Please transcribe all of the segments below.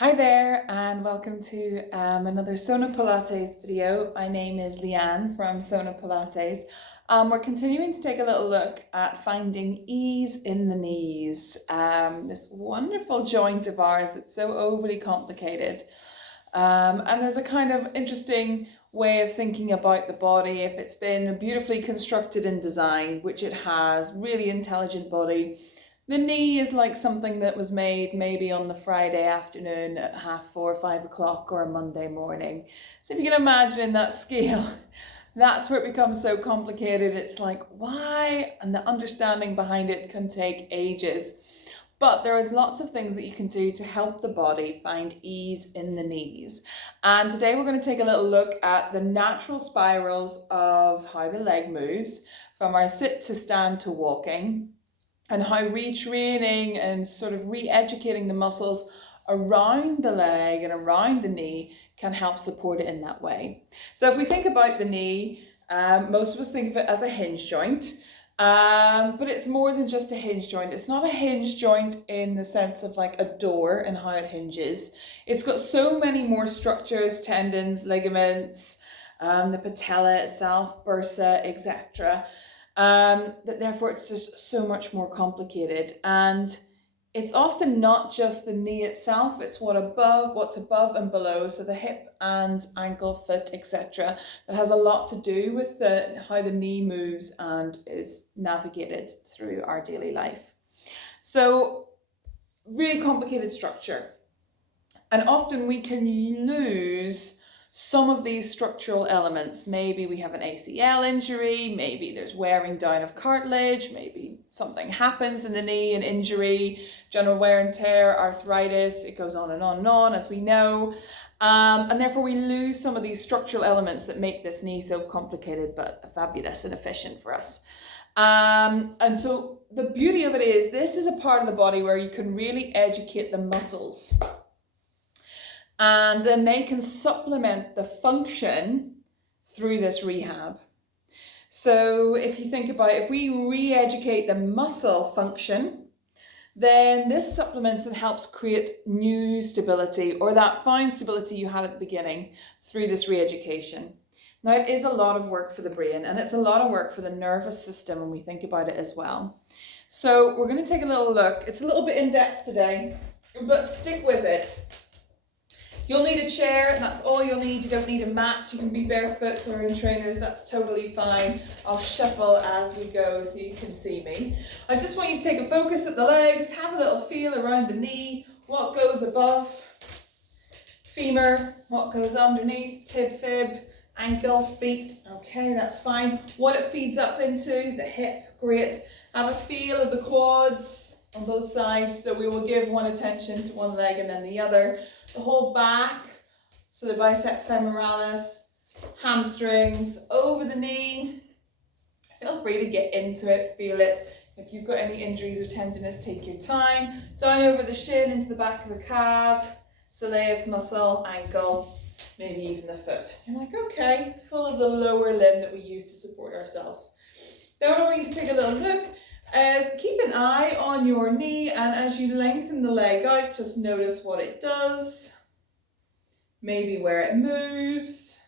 Hi there and welcome to another Sona Pilates video. My name is Leanne from Sona Pilates. We're continuing to take a little look at finding ease in the knees, this wonderful joint of ours that's so overly complicated. And there's a kind of interesting way of thinking about the body. If it's been beautifully constructed and designed, which it has, really intelligent body, the knee is like something that was made maybe on the Friday afternoon at 4:30, 5 o'clock or a Monday morning. So if you can imagine that scale, that's where it becomes so complicated. It's like, why? And the understanding behind it can take ages. But there is lots of things that you can do to help the body find ease in the knees. And today we're going to take a little look at the natural spirals of how the leg moves from our sit to stand to walking, and how retraining and sort of re-educating the muscles around the leg and around the knee can help support it in that way. So if we think about the knee, most of us think of it as a hinge joint, but it's more than just a hinge joint. It's not a hinge joint in the sense of like a door and how it hinges. It's got so many more structures, tendons, ligaments, the patella itself, bursa, etc. That therefore it's just so much more complicated, and it's often not just the knee itself, it's what's above and below, so the hip and ankle, foot, etc. that has a lot to do with how the knee moves and is navigated through our daily life. So really complicated structure, and often we can lose some of these structural elements. Maybe we have an ACL injury, maybe there's wearing down of cartilage, maybe something happens in the knee, an injury, general wear and tear, arthritis, it goes on and on and on, as we know. And therefore we lose some of these structural elements that make this knee so complicated but fabulous and efficient for us. And so the beauty of it is this is a part of the body where you can really educate the muscles, and then they can supplement the function through this rehab. So if you think about it, if we re-educate the muscle function, then this supplements and helps create new stability, or that fine stability you had at the beginning through this re-education. Now it is a lot of work for the brain, and it's a lot of work for the nervous system when we think about it as well. So we're going to take a little look. It's a little bit in depth today, but stick with it. You'll need a chair, and that's all you'll need. You don't need a mat. You can be barefoot or in trainers. That's totally fine. I'll shuffle as we go so you can see me. I just want you to take a focus at the legs, have a little feel around the knee, what goes above, femur, what goes underneath, tib, fib, ankle, feet. Okay, that's fine. What it feeds up into, the hip, great. Have a feel of the quads on both sides, so we will give one attention to one leg and then the other. The whole back, so the bicep femoralis, hamstrings, over the knee. Feel free to get into it, feel it. If you've got any injuries or tenderness, take your time. Down over the shin, into the back of the calf, soleus muscle, ankle, maybe even the foot. You're like, okay, full of the lower limb that we use to support ourselves. Then what I want you to take a little look is keep an eye on your knee, and as you lengthen the leg out, just notice what it does, maybe where it moves,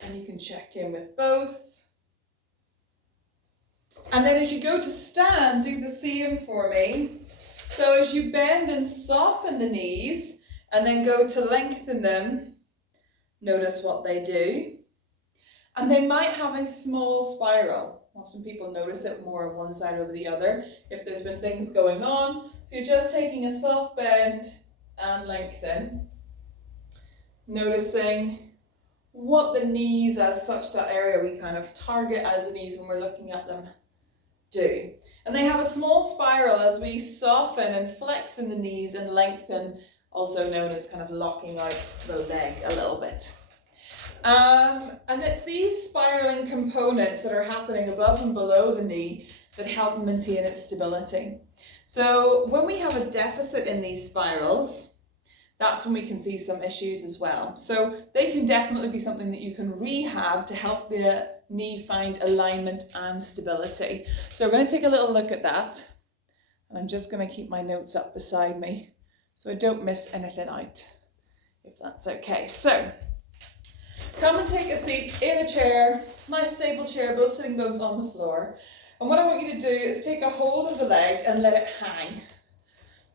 and you can check in with both. And then as you go to stand, do the same for me. So as you bend and soften the knees and then go to lengthen them, notice what they do. And they might have a small spiral. Often people notice it more on one side over the other if there's been things going on. So you're just taking a soft bend and lengthen. Noticing what the knees as such, that area we kind of target as the knees when we're looking at them, do. And they have a small spiral as we soften and flex in the knees and lengthen, also known as kind of locking out the leg a little bit. And it's these spiraling components that are happening above and below the knee that help maintain its stability. So when we have a deficit in these spirals, that's when we can see some issues as well. So they can definitely be something that you can rehab to help the knee find alignment and stability. So we're going to take a little look at that. And I'm just going to keep my notes up beside me so I don't miss anything out, if that's okay. So come and take a seat in a chair, nice stable chair, both sitting bones on the floor. And what I want you to do is take a hold of the leg and let it hang.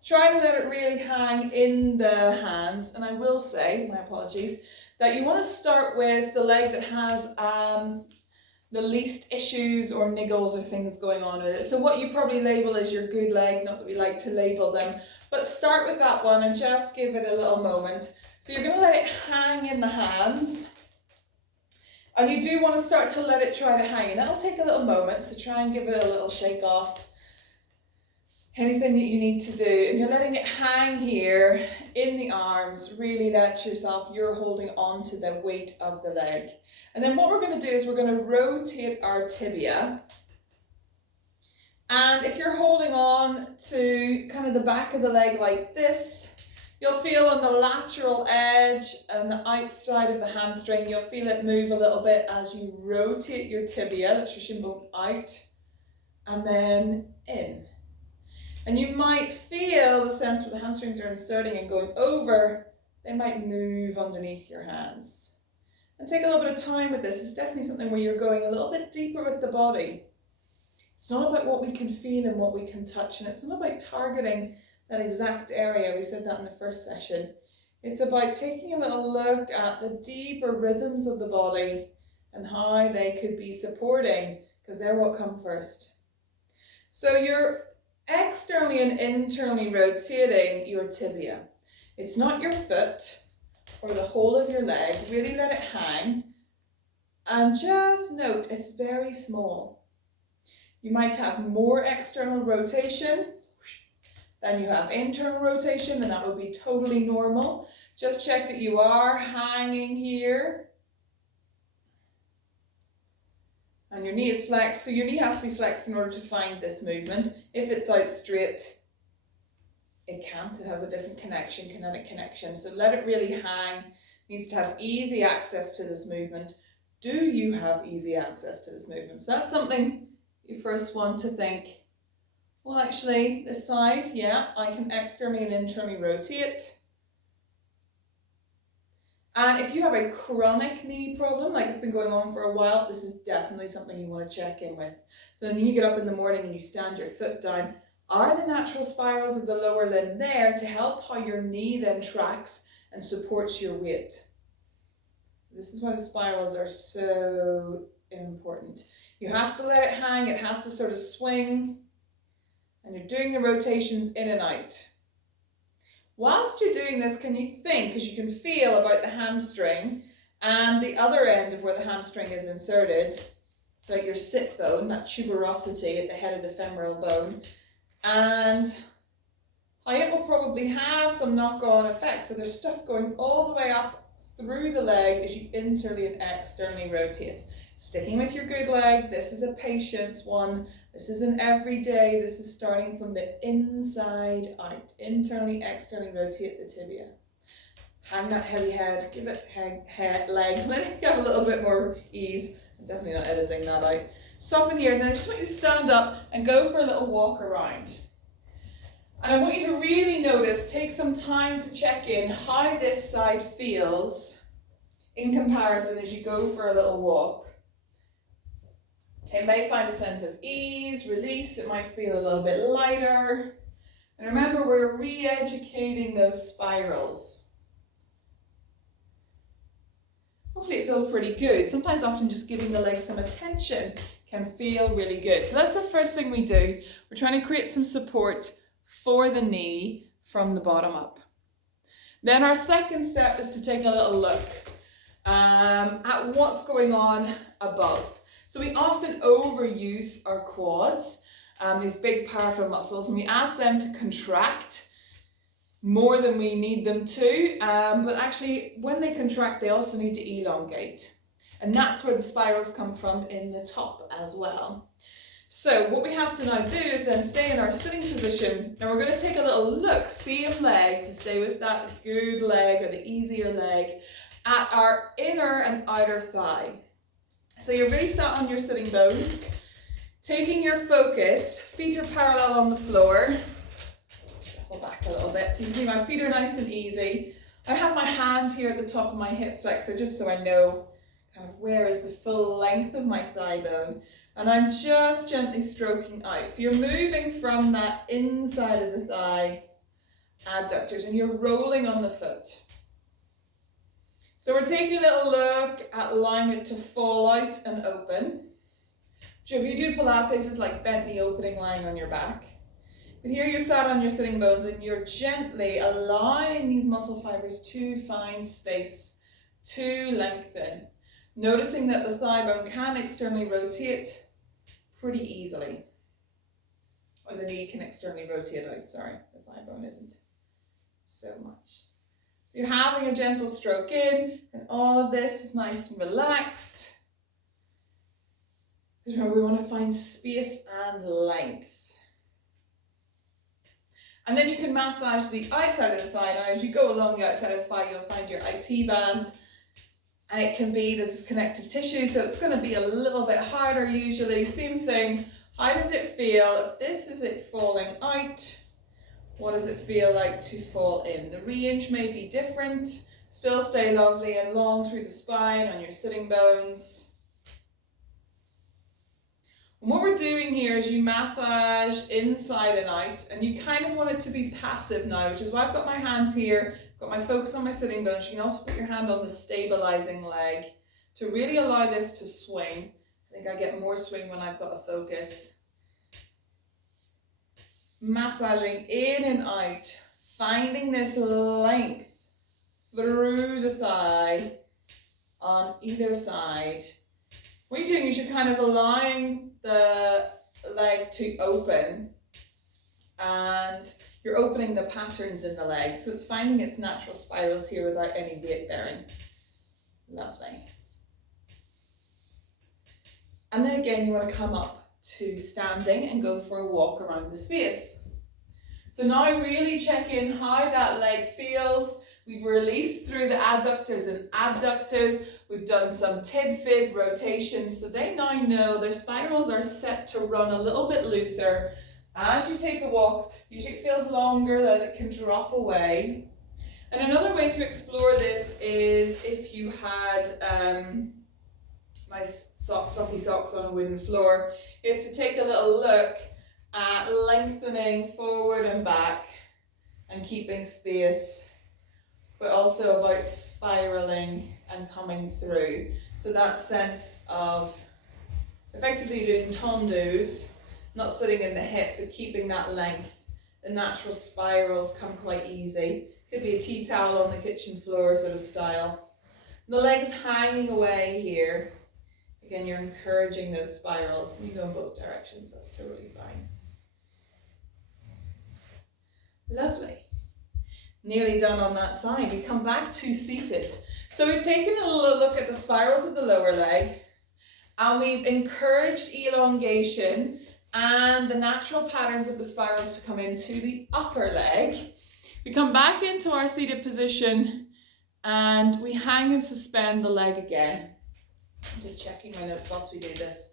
Try to let it really hang in the hands. And I will say, my apologies, that you want to start with the leg that has the least issues or niggles or things going on with it. So what you probably label as your good leg, not that we like to label them, but start with that one and just give it a little moment. So you're going to let it hang in the hands. And you do want to start to let it try to hang, and that'll take a little moment, so try and give it a little shake off. Anything that you need to do, and you're letting it hang here in the arms. Really let yourself, you're holding on to the weight of the leg. And then what we're going to do is we're going to rotate our tibia. And if you're holding on to kind of the back of the leg like this, you'll feel on the lateral edge and the outside of the hamstring, you'll feel it move a little bit as you rotate your tibia, that's your shin bone, out and then in. And you might feel the sense where the hamstrings are inserting and going over, they might move underneath your hands. And take a little bit of time with this. It's definitely something where you're going a little bit deeper with the body. It's not about what we can feel and what we can touch, and it's not about targeting that exact area. We said that in the first session. It's about taking a little look at the deeper rhythms of the body and how they could be supporting, because they're what come first. So you're externally and internally rotating your tibia. It's not your foot or the whole of your leg. Really let it hang, and just note it's very small. You might have more external rotation than you have internal rotation, and that would be totally normal. Just check that you are hanging here. And your knee is flexed, so your knee has to be flexed in order to find this movement. If it's out straight, it can't. It has a different connection, kinetic connection. So let it really hang. It needs to have easy access to this movement. Do you have easy access to this movement? So that's something you first want to think. Well, actually, this side, yeah, I can externally and internally rotate. And if you have a chronic knee problem, like it's been going on for a while, this is definitely something you want to check in with. So then you get up in the morning and you stand your foot down. Are the natural spirals of the lower limb there to help how your knee then tracks and supports your weight? This is why the spirals are so important. You have to let it hang, it has to sort of swing, and you're doing the rotations in and out. Whilst you're doing this, can you think, because you can feel about the hamstring and the other end of where the hamstring is inserted, so your sit bone, that tuberosity at the head of the femoral bone, and how it will probably have some knock-on effects. So there's stuff going all the way up through the leg as you internally and externally rotate. Sticking with your good leg, this is a patience one. This is an everyday. This is starting from the inside out. Internally, externally rotate the tibia. Hang that heavy head. Give it leg. Let it have a little bit more ease. I'm definitely not editing that out. Soften here, and then I just want you to stand up and go for a little walk around. And I want you to really notice, take some time to check in how this side feels in comparison as you go for a little walk. It may find a sense of ease, release. It might feel a little bit lighter. And remember, we're re-educating those spirals. Hopefully it feels pretty good. Sometimes often just giving the leg some attention can feel really good. So that's the first thing we do. We're trying to create some support for the knee from the bottom up. Then our second step is to take a little look at what's going on above. So we often overuse our quads, these big powerful muscles, and we ask them to contract more than we need them to, but actually when they contract they also need to elongate, and that's where the spirals come from in the top as well. So what we have to now do is then stay in our sitting position, and we're going to take a little look, same legs, to stay with that good leg or the easier leg, at our inner and outer thigh. So you're really sat on your sitting bones, taking your focus, feet are parallel on the floor, pull back a little bit. So you can see my feet are nice and easy. I have my hand here at the top of my hip flexor just so I know kind of where is the full length of my thigh bone. And I'm just gently stroking out. So you're moving from that inside of the thigh abductors and you're rolling on the foot. So we're taking a little look at allowing it to fall out and open. So if you do Pilates, it's like bent knee opening, lying on your back. But here you're sat on your sitting bones and you're gently allowing these muscle fibers to find space, to lengthen. Noticing that the thigh bone can externally rotate pretty easily. Or the knee can externally rotate out, sorry, the thigh bone isn't so much. So you're having a gentle stroke in, and all of this is nice and relaxed. Because remember, we want to find space and length. And then you can massage the outside of the thigh. Now, as you go along the outside of the thigh, you'll find your IT band. And it can be, this is connective tissue, so it's going to be a little bit harder usually. Same thing, how does it feel? If this is it falling out, what does it feel like to fall in? The range may be different. Still stay lovely and long through the spine on your sitting bones. And what we're doing here is you massage inside and out, and you kind of want it to be passive now, which is why I've got my hand here, got my focus on my sitting bones. You can also put your hand on the stabilizing leg to really allow this to swing. I think I get more swing when I've got a focus. Massaging in and out, finding this length through the thigh on either side. What you're doing is you're kind of allowing the leg to open and you're opening the patterns in the leg. So it's finding its natural spirals here without any weight bearing. Lovely. And then again, you want to come up to standing and go for a walk around the space. So now really check in how that leg feels. We've released through the adductors and abductors. We've done some tib-fib rotations, so they now know their spirals are set to run a little bit looser. As you take a walk, usually it feels longer, that it can drop away. And another way to explore this is if you had nice soft, fluffy socks on a wooden floor, is to take a little look at lengthening forward and back and keeping space, but also about spiraling and coming through. So that sense of effectively doing tendus, not sitting in the hip, but keeping that length. The natural spirals come quite easy. Could be a tea towel on the kitchen floor sort of style. The legs hanging away here. Again, you're encouraging those spirals. You go in both directions, that's totally fine. Lovely. Nearly done on that side. We come back to seated. So we've taken a little look at the spirals of the lower leg and we've encouraged elongation and the natural patterns of the spirals to come into the upper leg. We come back into our seated position and we hang and suspend the leg again. I'm just checking my notes whilst we do this.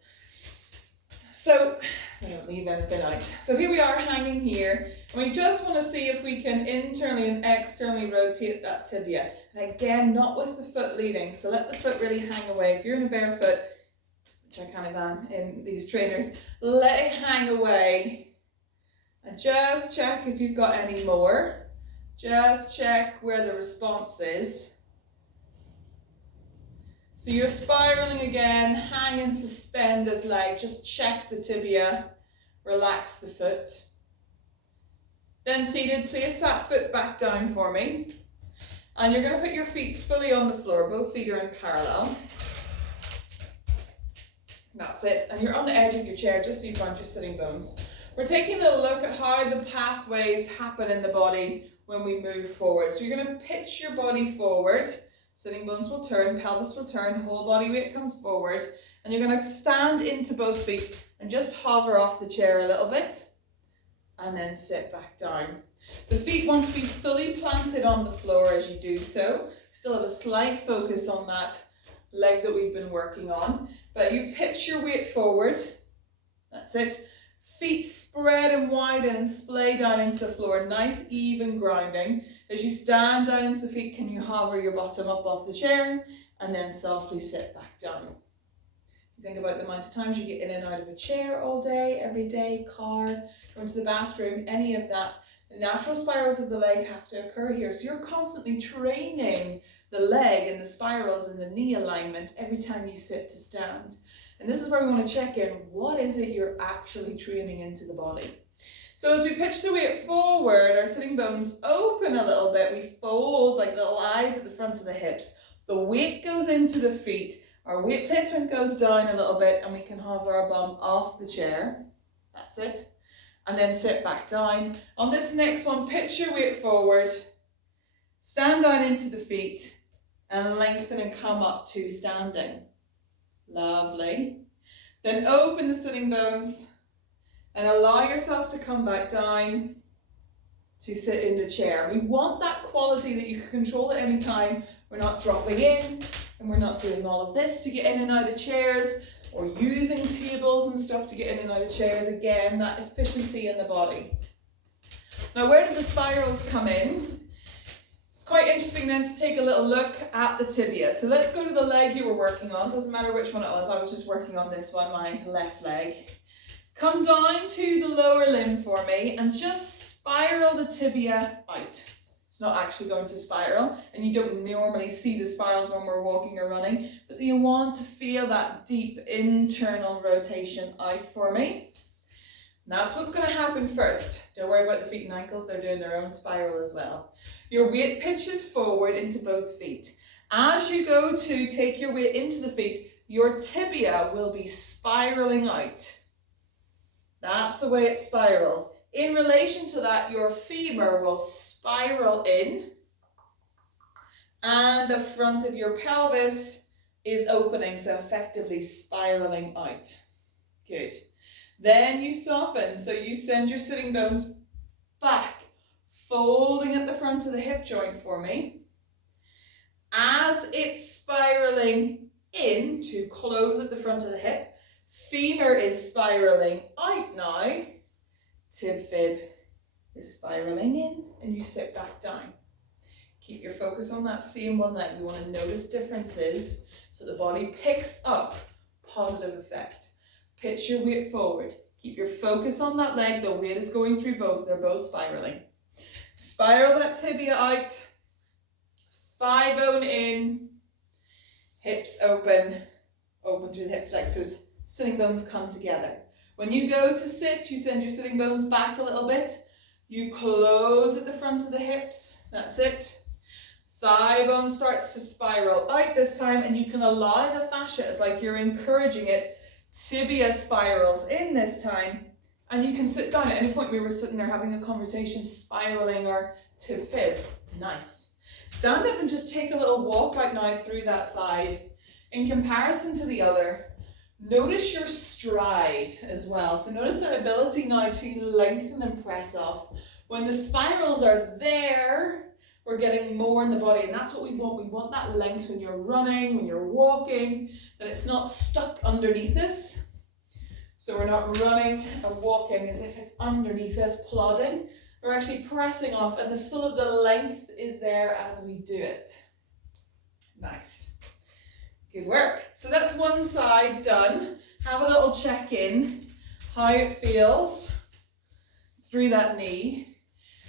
So I don't leave anything out. So here we are hanging here, and we just want to see if we can internally and externally rotate that tibia. And again, not with the foot leading, so let the foot really hang away. If you're in a barefoot, which I kind of am in these trainers, let it hang away. And just check if you've got any more. Just check where the response is. So you're spiraling again, hang and suspend this leg, just check the tibia, relax the foot. Then seated, place that foot back down for me. And you're going to put your feet fully on the floor, both feet are in parallel. That's it, and you're on the edge of your chair just so you find your sitting bones. We're taking a look at how the pathways happen in the body when we move forward. So you're going to pitch your body forward. Sitting bones will turn, pelvis will turn, whole body weight comes forward, and you're going to stand into both feet and just hover off the chair a little bit and then sit back down. The feet want to be fully planted on the floor as you do so. Still have a slight focus on that leg that we've been working on, but you pitch your weight forward. That's it. Feet spread and widen and splay down into the floor. Nice even grounding. As you stand down into the feet, can you hover your bottom up off the chair and then softly sit back down. You think about the amount of times you get in and out of a chair all day, every day, car, going to the bathroom, any of that. The natural spirals of the leg have to occur here. So you're constantly training the leg and the spirals and the knee alignment every time you sit to stand. And this is where we want to check in. What is it you're actually training into the body? So as we pitch the weight forward, our sitting bones open a little bit. We fold like little eyes at the front of the hips. The weight goes into the feet. Our weight placement goes down a little bit and we can hover our bum off the chair. That's it. And then sit back down. On this next one, pitch your weight forward. Stand down into the feet and lengthen and come up to standing. Lovely. Then open the sitting bones and allow yourself to come back down to sit in the chair. We want that quality that you can control at any time. We're not dropping in and we're not doing all of this to get in and out of chairs or using tables and stuff to get in and out of chairs. Again, that efficiency in the body. Now, where do the spirals come in? Quite interesting then to take a little look at the tibia. So let's go to the leg you were working on. Doesn't matter which one it was. I was just working on this one, my left leg. Come down to the lower limb for me and just spiral the tibia out. It's not actually going to spiral, and you don't normally see the spirals when we're walking or running, but you want to feel that deep internal rotation out for me. And that's what's going to happen first. Don't worry about the feet and ankles. They're doing their own spiral as well. Your weight pitches forward into both feet. As you go to take your weight into the feet, your tibia will be spiraling out. That's the way it spirals. In relation to that, your femur will spiral in and the front of your pelvis is opening, so effectively spiraling out. Good. Then you soften, so you send your sitting bones back, folding at the front of the hip joint for me. As it's spiraling in to close at the front of the hip, femur is spiraling out now, tib fib is spiraling in, and you sit back down. Keep your focus on that same one leg. We want to notice differences so the body picks up positive effect. Pitch your weight forward. Keep your focus on that leg. The weight is going through both. They're both spiraling. Spiral that tibia out. Thigh bone in. Hips open. Open through the hip flexors. Sitting bones come together. When you go to sit, you send your sitting bones back a little bit. You close at the front of the hips. That's it. Thigh bone starts to spiral out this time, and you can allow the fascia. It's like you're encouraging it. Tibia spirals in this time, and you can sit down. At any point we were sitting there having a conversation, spiraling our tib fib. Nice. Stand up and just take a little walk out now through that side. In comparison to the other, notice your stride as well. So notice the ability now to lengthen and press off. When the spirals are there, we're getting more in the body, and that's what we want. We want that length when you're running, when you're walking, that it's not stuck underneath us. So we're not running and walking as if it's underneath us, plodding. We're actually pressing off, and the full of the length is there as we do it. Nice. Good work. So that's one side done. Have a little check in, how it feels through that knee.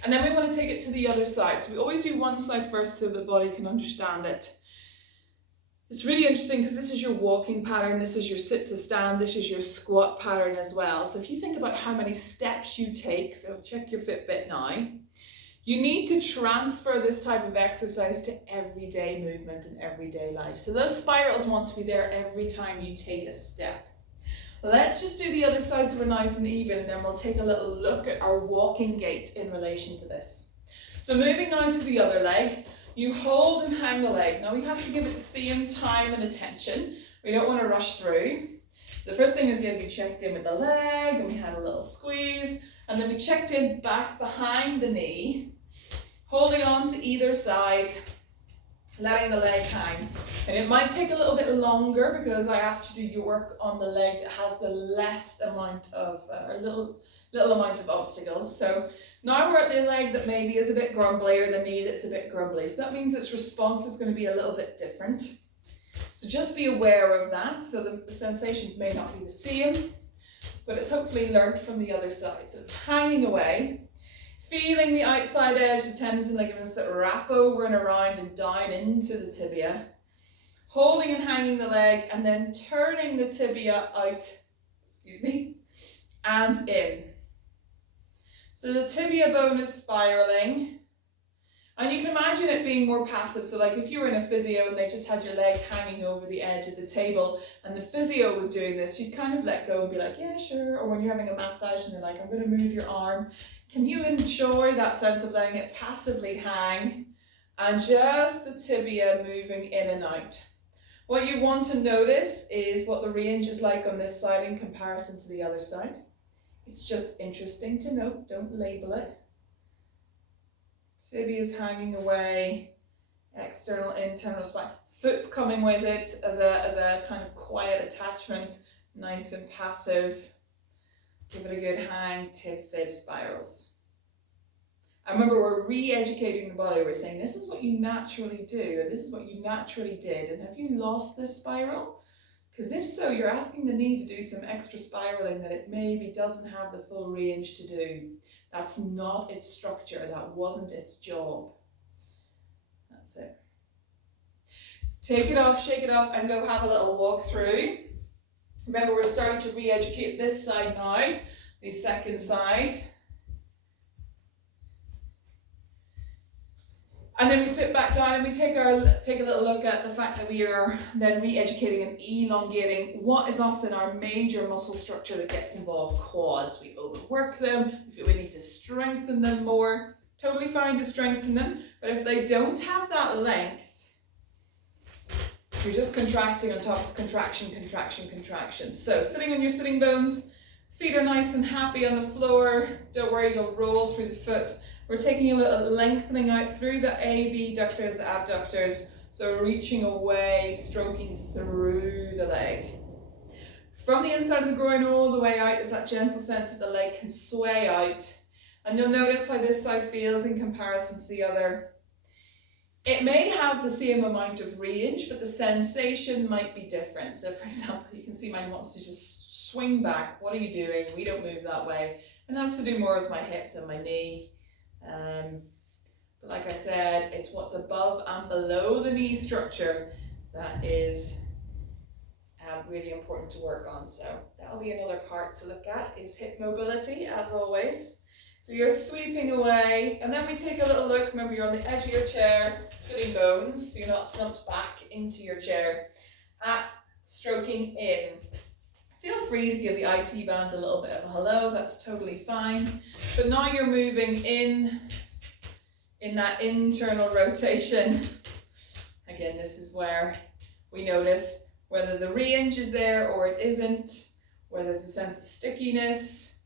And then we want to take it to the other side. So we always do one side first so the body can understand it. It's really interesting because this is your walking pattern, this is your sit to stand, this is your squat pattern as well. So if you think about how many steps you take, so check your Fitbit now, you need to transfer this type of exercise to everyday movement and everyday life. So those spirals want to be there every time you take a step. Let's just do the other side so we're nice and even, and then we'll take a little look at our walking gait in relation to this. So moving on to the other leg, you hold and hang the leg. Now we have to give it the same time and attention. We don't want to rush through. So the first thing is we checked in with the leg, and we had a little squeeze, and then we checked in back behind the knee, holding on to either side. letting the leg hang. And it might take a little bit longer because I asked you to do your work on the leg that has the less amount of, little amount of obstacles. So now we're at the leg that maybe is a bit grumbly, or the knee that's a bit grumbly. So that means its response is going to be a little bit different. So just be aware of that. So the sensations may not be the same, but it's hopefully learnt from the other side. So it's hanging away, feeling the outside edge, the tendons and ligaments that wrap over and around and down into the tibia, holding and hanging the leg, and then turning the tibia out, and in. So the tibia bone is spiraling, and you can imagine it being more passive. So like if you were in a physio and they just had your leg hanging over the edge of the table and the physio was doing this, you'd kind of let go and be like, yeah, sure. Or when you're having a massage and they're like, I'm going to move your arm. Can you enjoy that sense of letting it passively hang and just the tibia moving in and out? What you want to notice is what the range is like on this side in comparison to the other side. It's just interesting to note, don't label it. Tibia is hanging away, external, internal spine. Foot's coming with it as a kind of quiet attachment, nice and passive. Give it a good hang, tib, fib, spirals. I remember we're re-educating the body. We're saying this is what you naturally do, or this is what you naturally did. And have you lost this spiral? Because if so, you're asking the knee to do some extra spiraling that it maybe doesn't have the full range to do. That's not its structure. That wasn't its job. That's it. Take it off, shake it off, and go have a little walk through. Remember, we're starting to re-educate this side now, the second side. And then we sit back down and we take a little look at the fact that we are then re-educating and elongating what is often our major muscle structure that gets involved. Quads, we overwork them, we need to strengthen them more. Totally fine to strengthen them, but if they don't have that length, you're just contracting on top of contraction, contraction, contraction. So sitting on your sitting bones, feet are nice and happy on the floor. Don't worry, you'll roll through the foot. We're taking a little lengthening out through the abductors, the abductors. So reaching away, stroking through the leg. From the inside of the groin all the way out is that gentle sense that the leg can sway out. And you'll notice how this side feels in comparison to the other. It may have the same amount of range, but the sensation might be different. So for example, you can see mine wants to just swing back. What are you doing? We don't move that way. And that's to do more with my hip than my knee. But like I said, it's what's above and below the knee structure that is really important to work on. So that'll be another part to look at, is hip mobility, as always. So you're sweeping away, and then we take a little look. Remember, you're on the edge of your chair, sitting bones, so you're not slumped back into your chair. At stroking in. Feel free to give the IT band a little bit of a hello, that's totally fine. But now you're moving in that internal rotation. Again, this is where we notice whether the range is there or it isn't, where there's a sense of stickiness,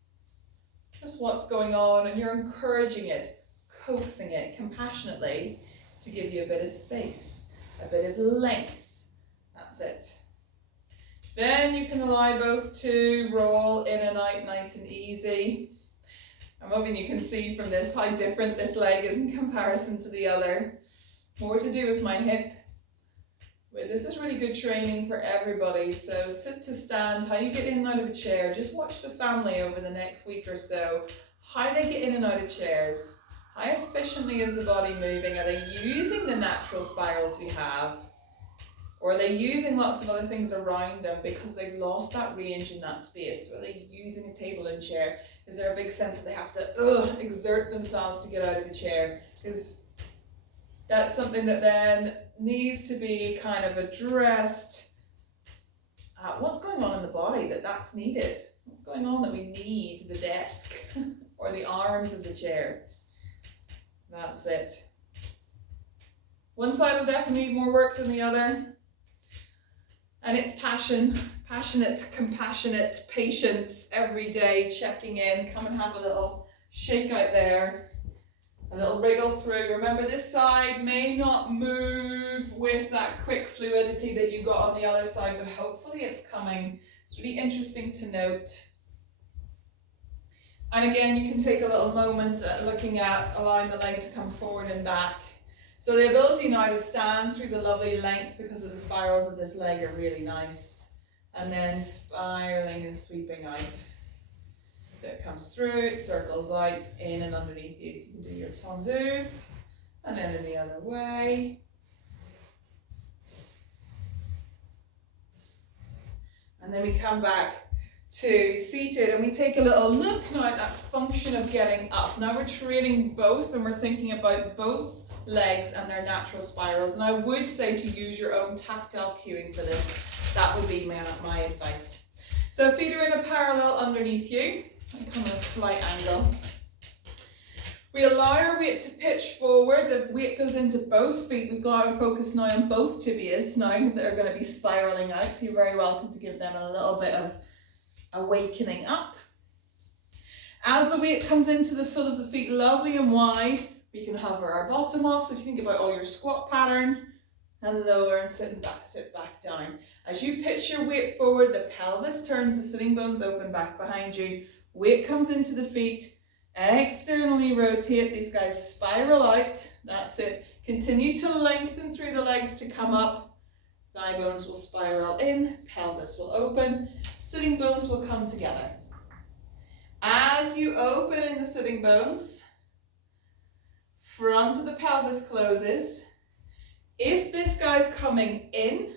just what's going on, and you're encouraging it, coaxing it compassionately to give you a bit of space, a bit of length. That's it. Then you can allow both to roll in and out nice and easy. I'm hoping you can see from this how different this leg is in comparison to the other. More to do with my hip. But this is really good training for everybody. So sit to stand, how you get in and out of a chair. Just watch the family over the next week or so, how they get in and out of chairs. How efficiently is the body moving? Are they using the natural spirals we have? Or are they using lots of other things around them because they've lost that range in that space? Or are they using a table and chair? Is there a big sense that they have to exert themselves to get out of a chair? Because that's something that then needs to be kind of addressed. What's going on in the body that's needed? What's going on that we need the desk or the arms of the chair? That's it. One side will definitely need more work than the other. And it's passionate, compassionate patience every day, checking in. Come and have a little shake out there, a A little wriggle through. Remember, this side may not move with that quick fluidity that you got on the other side, but hopefully it's coming. It's really interesting to note. And again, you can take a little moment looking at allowing the leg to come forward and back. So the ability now to stand through the lovely length because of the spirals of this leg are really nice. And then spiraling and sweeping out. So it comes through, it circles out, in and underneath you. So you can do your tendus, and then in the other way. And then we come back to seated, and we take a little look now at that function of getting up. Now we're training both, and we're thinking about both legs and their natural spirals. And I would say to use your own tactile cueing for this. That would be my advice. So feet are in a parallel underneath you. And come at a slight angle. We allow our weight to pitch forward. The weight goes into both feet. We've got our focus now on both tibias now that are going to be spiraling out. So you're very welcome to give them a little bit of awakening up. As the weight comes into the foot of the feet, lovely and wide, we can hover our bottom off. So if you think about all your squat pattern, and lower and sit back down. As you pitch your weight forward, the pelvis turns, the sitting bones open back behind you. Weight comes into the feet, externally rotate, these guys spiral out, that's it. Continue to lengthen through the legs to come up, thigh bones will spiral in, pelvis will open, sitting bones will come together. As you open in the sitting bones, front of the pelvis closes. If this guy's coming in,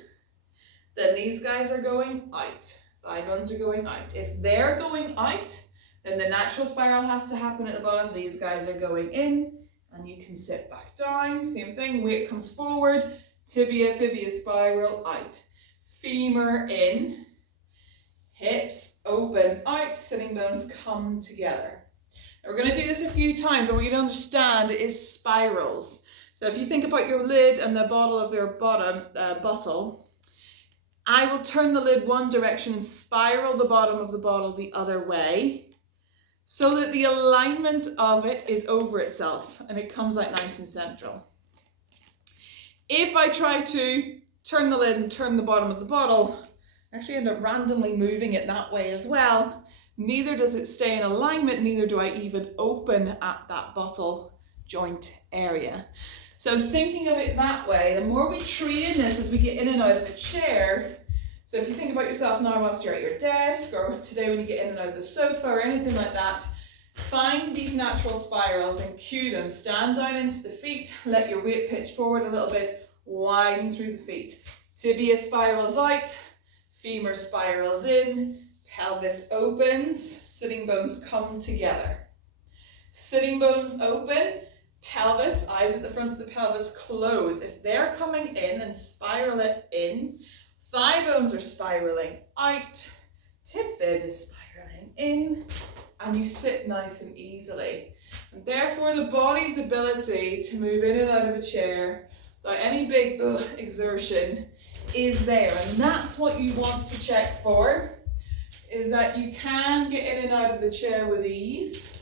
then these guys are going out. Thigh bones are going out. If they're going out, then the natural spiral has to happen at the bottom. These guys are going in, and you can sit back down. Same thing, weight comes forward, tibia, fibia spiral out. Femur in, hips open out, sitting bones come together. Now we're going to do this a few times, and what you to understand is spirals. So if you think about your lid and the bottle of your bottle, I will turn the lid one direction and spiral the bottom of the bottle the other way so that the alignment of it is over itself and it comes out nice and central. If I try to turn the lid and turn the bottom of the bottle, I actually end up randomly moving it that way as well. Neither does it stay in alignment, neither do I even open at that bottle joint area. So thinking of it that way, the more we train this as we get in and out of a chair, so if you think about yourself now whilst you're at your desk, or today when you get in and out of the sofa or anything like that, find these natural spirals and cue them. Stand down into the feet, let your weight pitch forward a little bit, widen through the feet. Tibia spirals out, femur spirals in, pelvis opens, sitting bones come together. Sitting bones open, pelvis, eyes at the front of the pelvis close. If they're coming in and spiral it in, thigh bones are spiraling out, tib fib is spiraling in, and you sit nice and easily. And therefore the body's ability to move in and out of a chair without any big exertion is there. And that's what you want to check for, is that you can get in and out of the chair with ease.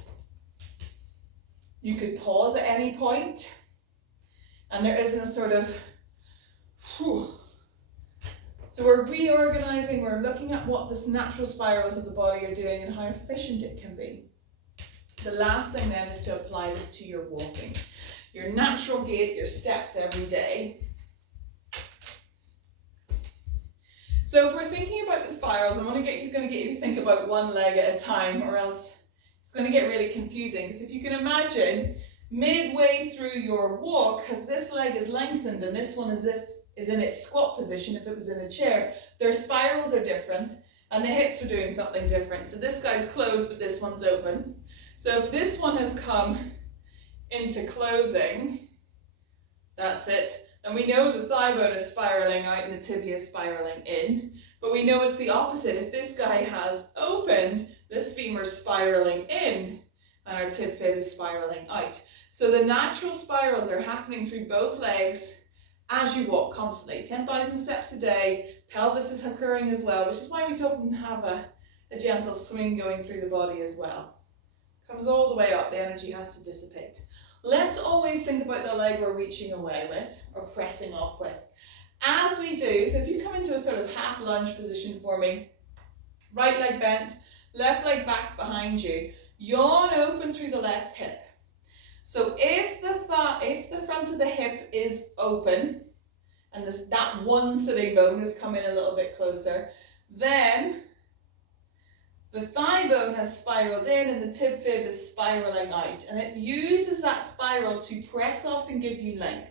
You could pause at any point, and there isn't a sort of, whew. So we're reorganizing, we're looking at what the natural spirals of the body are doing and how efficient it can be. The last thing then is to apply this to your walking. Your natural gait, your steps every day. So if we're thinking about the spirals, I'm going to get you to think about one leg at a time, or else it's going to get really confusing. Because if you can imagine, midway through your walk, as this leg is lengthened and this one is in its squat position, if it was in a chair, their spirals are different and the hips are doing something different. So this guy's closed, but this one's open. So if this one has come into closing, that's it. And we know the thigh bone is spiraling out and the tibia is spiraling in, but we know it's the opposite. If this guy has opened, this femur is spiraling in and our tib fib is spiraling out. So the natural spirals are happening through both legs as you walk constantly. 10,000 steps a day, pelvis is occurring as well, which is why we often have a gentle swing going through the body as well. Comes all the way up, the energy has to dissipate. Let's always think about the leg we're reaching away with or pressing off with. As we do, so if you come into a sort of half lunge position for me, right leg bent, left leg back behind you, yawn open through the left hip. So if the front of the hip is open, and that one sitting bone has come in a little bit closer, then the thigh bone has spiraled in and the tib fib is spiraling out, and it uses that spiral to press off and give you length.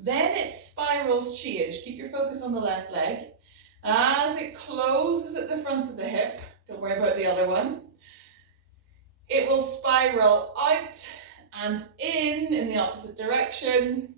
Then its spirals change. Keep your focus on the left leg. As it closes at the front of the hip, don't worry about the other one, it will spiral out and in the opposite direction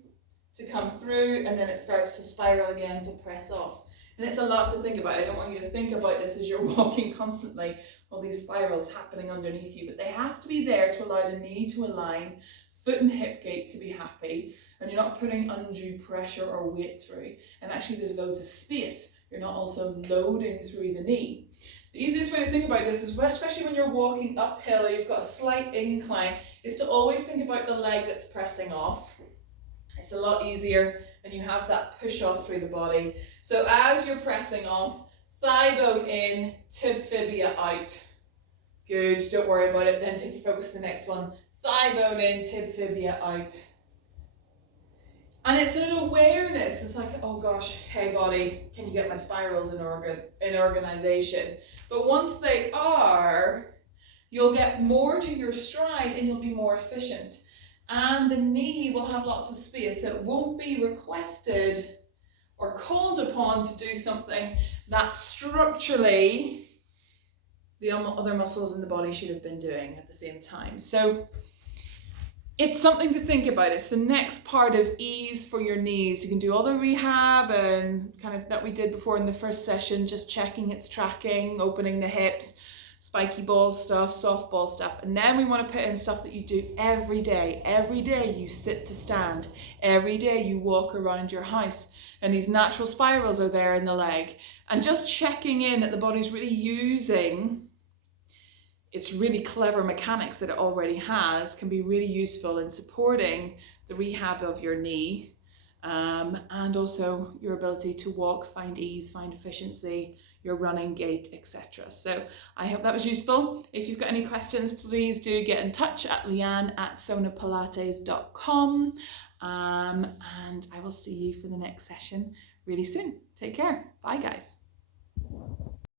to come through, and then it starts to spiral again to press off. And it's a lot to think about. I don't want you to think about this as you're walking constantly, all these spirals happening underneath you, but they have to be there to allow the knee to align, foot and hip gate to be happy, and you're not putting undue pressure or weight through. And actually there's loads of space. You're not also loading through the knee. The easiest way to think about this is, especially when you're walking uphill or you've got a slight incline, is to always think about the leg that's pressing off. It's a lot easier and you have that push off through the body. So as you're pressing off, thigh bone in, tib fibia out. Good, don't worry about it. Then take your focus to the next one. Thigh bone in, tib fibia out. And it's an awareness. It's like, oh gosh, hey body, can you get my spirals in organization? But once they are, you'll get more to your stride and you'll be more efficient. And the knee will have lots of space, so it won't be requested or called upon to do something that structurally the other muscles in the body should have been doing at the same time. So it's something to think about. It's the next part of ease for your knees. You can do all the rehab and kind of that we did before in the first session, just checking its tracking, opening the hips, spiky ball stuff, softball stuff. And then we want to put in stuff that you do every day. Every day you sit to stand. Every day you walk around your house. And these natural spirals are there in the leg. And just checking in that the body's really using its really clever mechanics that it already has can be really useful in supporting the rehab of your knee, and also your ability to walk, find ease, find efficiency, your running gait, etc. So I hope that was useful. If you've got any questions, please do get in touch at leanne@sonapilates.com, and I will see you for the next session really soon. Take care. Bye guys.